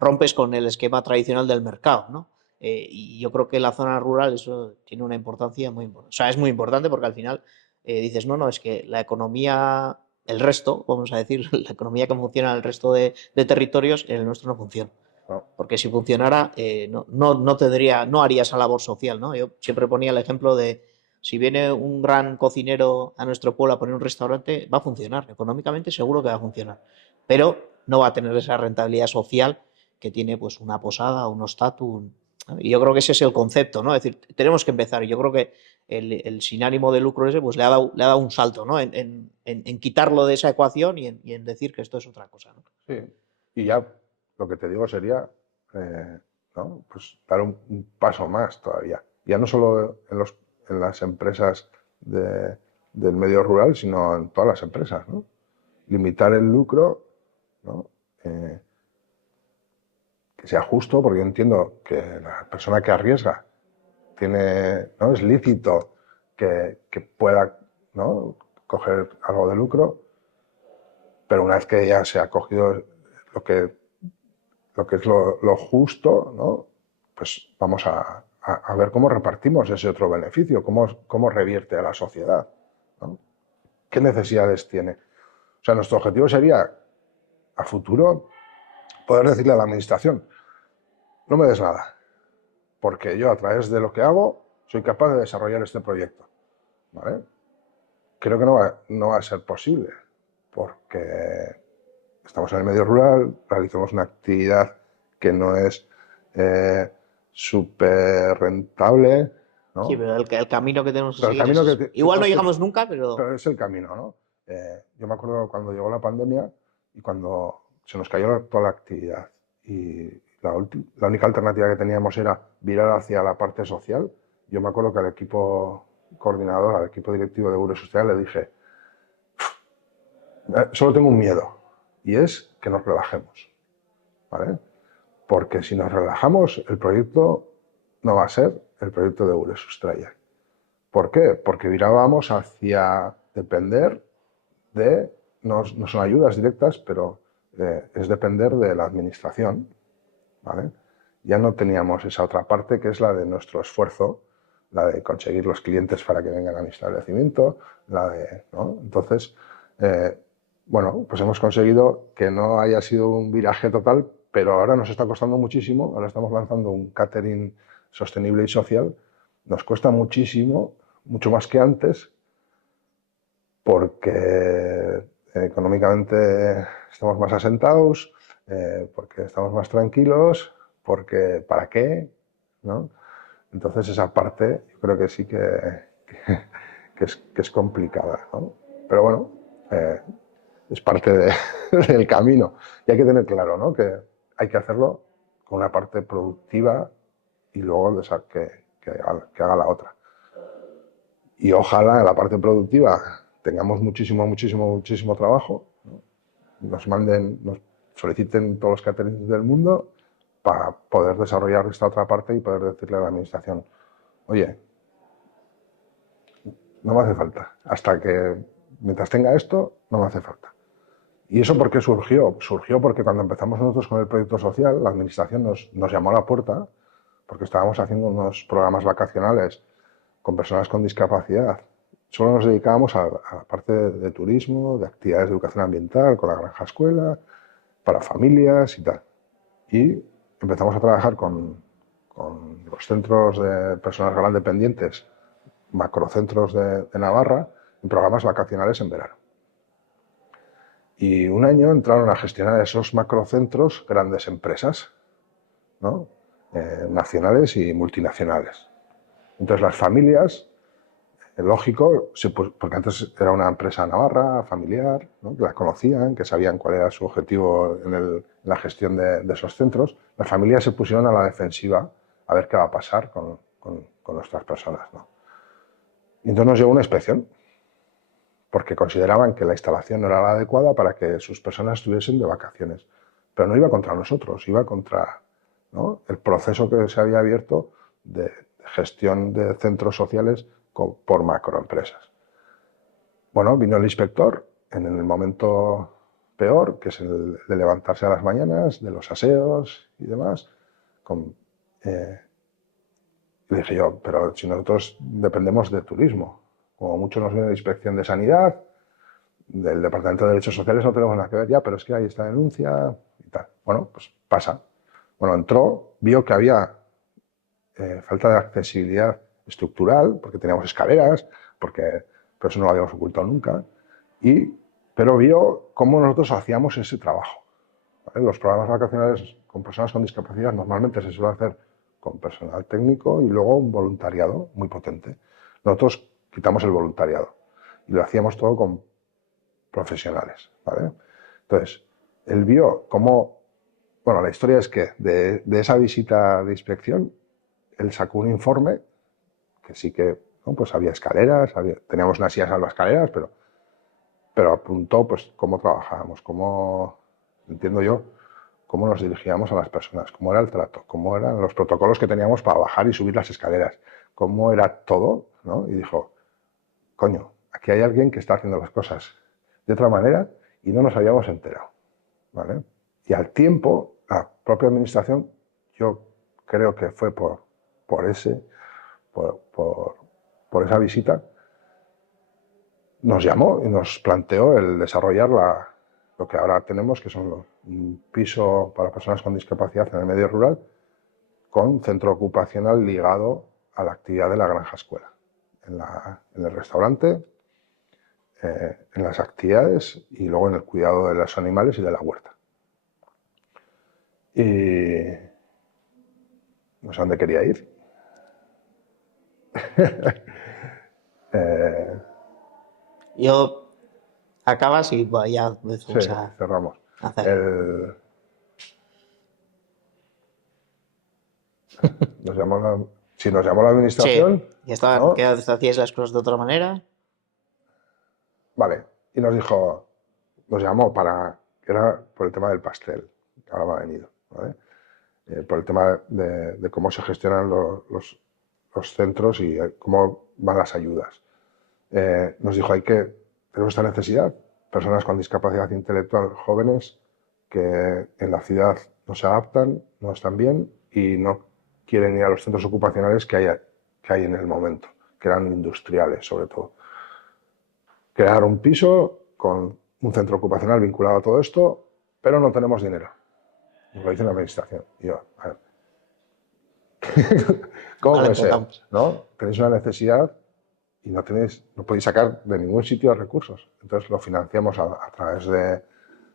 rompes con el esquema tradicional del mercado, ¿no? Y yo creo que en la zona rural eso tiene una importancia muy importante. O sea, es muy importante porque al final dices, no, es que la economía, el resto, vamos a decir, la economía que funciona en el resto de territorios, en el nuestro no funciona. ¿No? Porque si funcionara, no haría esa labor social, ¿no? Yo siempre ponía el ejemplo de si viene un gran cocinero a nuestro pueblo a poner un restaurante, va a funcionar. Económicamente seguro que va a funcionar. Pero no va a tener esa rentabilidad social que tiene pues una posada, un ostatu. Y yo creo que ese es el concepto, ¿no? Es decir, tenemos que empezar. Y yo creo que el sin ánimo de lucro ese pues le ha dado un salto, ¿no? En quitarlo de esa ecuación y en decir que esto es otra cosa, ¿no? Sí. Y ya lo que te digo sería, ¿no? Pues dar un paso más todavía. Ya no solo en las empresas del medio rural, sino en todas las empresas, ¿no? Limitar el lucro, ¿no? Que sea justo, porque yo entiendo que la persona que arriesga ¿no? Es lícito que pueda, ¿no? Coger algo de lucro, pero una vez que ya se ha cogido lo que es lo justo, ¿no? Pues vamos a ver cómo repartimos ese otro beneficio, cómo revierte a la sociedad, ¿no? ¿Qué necesidades tiene? O sea, nuestro objetivo sería, a futuro, poder decirle a la administración, no me des nada, porque yo a través de lo que hago soy capaz de desarrollar este proyecto, ¿vale? Creo que no va a ser posible, porque estamos en el medio rural, realizamos una actividad que no es súper rentable, Sí, ¿no? pero el camino que tenemos que Pero el seguir es camino eso. Igual no llegamos nunca, pero pero es el camino, ¿no? Yo me acuerdo cuando llegó la pandemia y cuando se nos cayó toda la actividad y la única alternativa que teníamos era virar hacia la parte social. Yo me acuerdo que al equipo coordinador, al equipo directivo de Eures Social le dije, solo tengo un miedo y es que nos relajemos, ¿vale? Porque si nos relajamos, el proyecto no va a ser el proyecto de Eures Sustraya. ¿Por qué? Porque virábamos hacia depender no son ayudas directas, pero es depender de la administración, ¿vale? Ya no teníamos esa otra parte que es la de nuestro esfuerzo, la de conseguir los clientes para que vengan a mi establecimiento, ¿no? Entonces, bueno, pues hemos conseguido que no haya sido un viraje total, pero ahora nos está costando muchísimo, ahora estamos lanzando un catering sostenible y social, nos cuesta muchísimo, mucho más que antes, porque económicamente estamos más asentados, porque estamos más tranquilos, porque ¿para qué? ¿No? Entonces esa parte yo creo que sí que es complicada, ¿no? Pero bueno, es parte del camino. Y hay que tener claro, ¿no? Que hay que hacerlo con una parte productiva y luego que haga la otra. Y ojalá en la parte productiva tengamos muchísimo trabajo, ¿no? Nos soliciten todos los caterings del mundo para poder desarrollar esta otra parte y poder decirle a la administración, oye, no me hace falta, mientras tenga esto, no me hace falta. ¿Y eso por qué surgió? Surgió porque cuando empezamos nosotros con el proyecto social, la administración nos llamó a la puerta porque estábamos haciendo unos programas vacacionales con personas con discapacidad. Solo nos dedicábamos a la parte de turismo, de actividades de educación ambiental, con la granja escuela, para familias y tal. Y empezamos a trabajar con con los centros de personas gran dependientes, macrocentros de Navarra, en programas vacacionales en verano. Y un año entraron a gestionar esos macrocentros grandes empresas, ¿no? Nacionales y multinacionales. Entonces las familias, lógico, porque antes era una empresa navarra, familiar, ¿no? Que la conocían, que sabían cuál era su objetivo en la gestión de esos centros, las familias se pusieron a la defensiva a ver qué va a pasar con nuestras personas, ¿no? Y entonces nos llegó una inspección, porque consideraban que la instalación no era la adecuada para que sus personas estuviesen de vacaciones. Pero no iba contra nosotros, iba contra, ¿no?, el proceso que se había abierto de gestión de centros sociales por macroempresas. Bueno, vino el inspector en el momento peor, que es el de levantarse a las mañanas, de los aseos y demás. Le dije yo, pero si nosotros dependemos de turismo, como mucho nos viene la inspección de sanidad, del Departamento de Derechos Sociales no tenemos nada que ver ya, pero es que hay esta denuncia y tal. Bueno, pues pasa. Bueno, entró, vio que había falta de accesibilidad estructural, porque teníamos escaleras, pero eso no lo habíamos ocultado nunca, pero vio cómo nosotros hacíamos ese trabajo. ¿Vale? Los programas vacacionales con personas con discapacidad normalmente se suele hacer con personal técnico y luego un voluntariado muy potente. Nosotros quitamos el voluntariado y lo hacíamos todo con profesionales, ¿vale? Entonces, él vio cómo, bueno, la historia es que de esa visita de inspección, él sacó un informe que sí que, ¿no?, pues había escaleras, teníamos unas sillas en las escaleras, pero apuntó pues cómo trabajábamos, cómo, entiendo yo, cómo nos dirigíamos a las personas, cómo era el trato, cómo eran los protocolos que teníamos para bajar y subir las escaleras, cómo era todo, ¿no? Y dijo, coño, aquí hay alguien que está haciendo las cosas de otra manera y no nos habíamos enterado, ¿vale? Y al tiempo, la propia administración, yo creo que fue por esa visita, nos llamó y nos planteó el desarrollar lo que ahora tenemos, que son un piso para personas con discapacidad en el medio rural, con centro ocupacional ligado a la actividad de la granja escuela, en el restaurante, en las actividades y luego en el cuidado de los animales y de la huerta. Y no sé a dónde quería ir. Yo acabas y bueno, ya Sí, vamos a cerramos. hacer. Nos llamó la Sí, administración, ya estaban, ¿no? que hacías las cosas de otra manera. Vale, y nos llamó que era por el tema del pastel, que ahora me ha venido, ¿vale? Por el tema de cómo se gestionan los centros y cómo van las ayudas. Nos dijo, tenemos esta necesidad, personas con discapacidad intelectual jóvenes que en la ciudad no se adaptan, no están bien y no quieren ir a los centros ocupacionales que hay en el momento, que eran industriales sobre todo. Crear un piso con un centro ocupacional vinculado a todo esto, pero no tenemos dinero. Nos lo dice la administración. Y yo, a ver, ¿cómo Vale, puede ser? empezamos. ¿No? Tenéis una necesidad y no podéis sacar de ningún sitio recursos. Entonces lo financiamos a través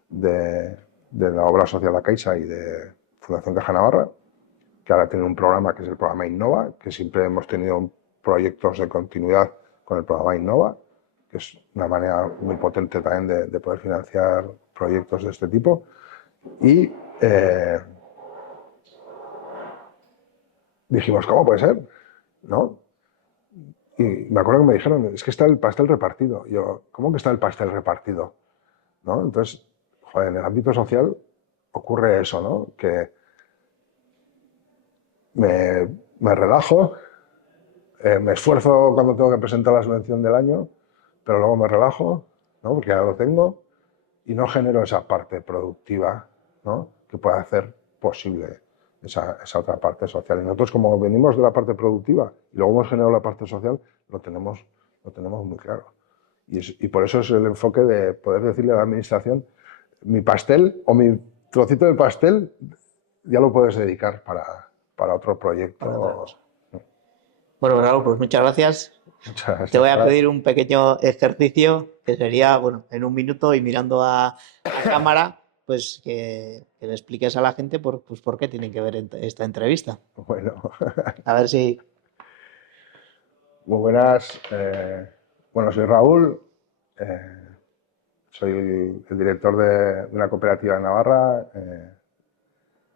de la obra social La Caixa y de Fundación Caja Navarra, que ahora tiene un programa que es el programa Innova, que siempre hemos tenido proyectos de continuidad con el programa Innova, que es una manera muy potente también de poder financiar proyectos de este tipo. Y dijimos, ¿cómo puede ser? ¿No? Y me acuerdo que me dijeron, es que está el pastel repartido. Y yo, ¿cómo que está el pastel repartido? ¿No? Entonces, joder, en el ámbito social ocurre eso, ¿no? Que me relajo, me esfuerzo cuando tengo que presentar la subvención del año, pero luego me relajo, ¿no? Porque ya lo tengo y no genero esa parte productiva, ¿no?, que pueda hacer posible esa otra parte social. Y nosotros, como venimos de la parte productiva y luego hemos generado la parte social, lo tenemos muy claro. Y por eso es el enfoque de poder decirle a la administración, mi pastel o mi trocito de pastel ya lo puedes dedicar para para otro proyecto. Para otra cosa. Bueno, Raúl, pues muchas gracias. Muchas gracias. Te voy a pedir un pequeño ejercicio que sería, bueno, en un minuto y mirando a cámara, pues que le expliques a la gente pues, por qué tienen que ver esta entrevista. Bueno. A ver si... Muy buenas. Bueno, soy Raúl. Soy el director de una cooperativa en Navarra.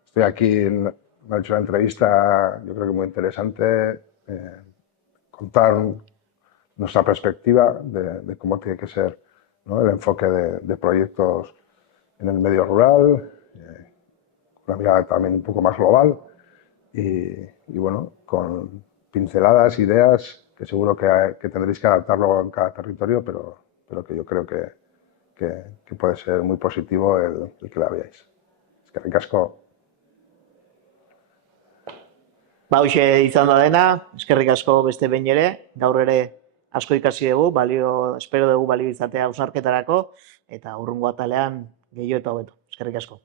Estoy aquí, me ha hecho una entrevista, yo creo que muy interesante, contar nuestra perspectiva de cómo tiene que ser, ¿no?, el enfoque de proyectos en el medio rural, una mirada también un poco más global y bueno, con pinceladas, ideas que seguro que tendréis que adaptarlo en cada territorio, pero que yo creo que puede ser muy positivo el que la veáis. Eskerrik asko. Hauxe izan da dena, eskerrik asko beste behin ere, gaur ere asko ikasi dugu, espero dugu balio izatea hausnarketarako, eta hurrengo atalean gehiago eta hobeto. Eskerrik asko.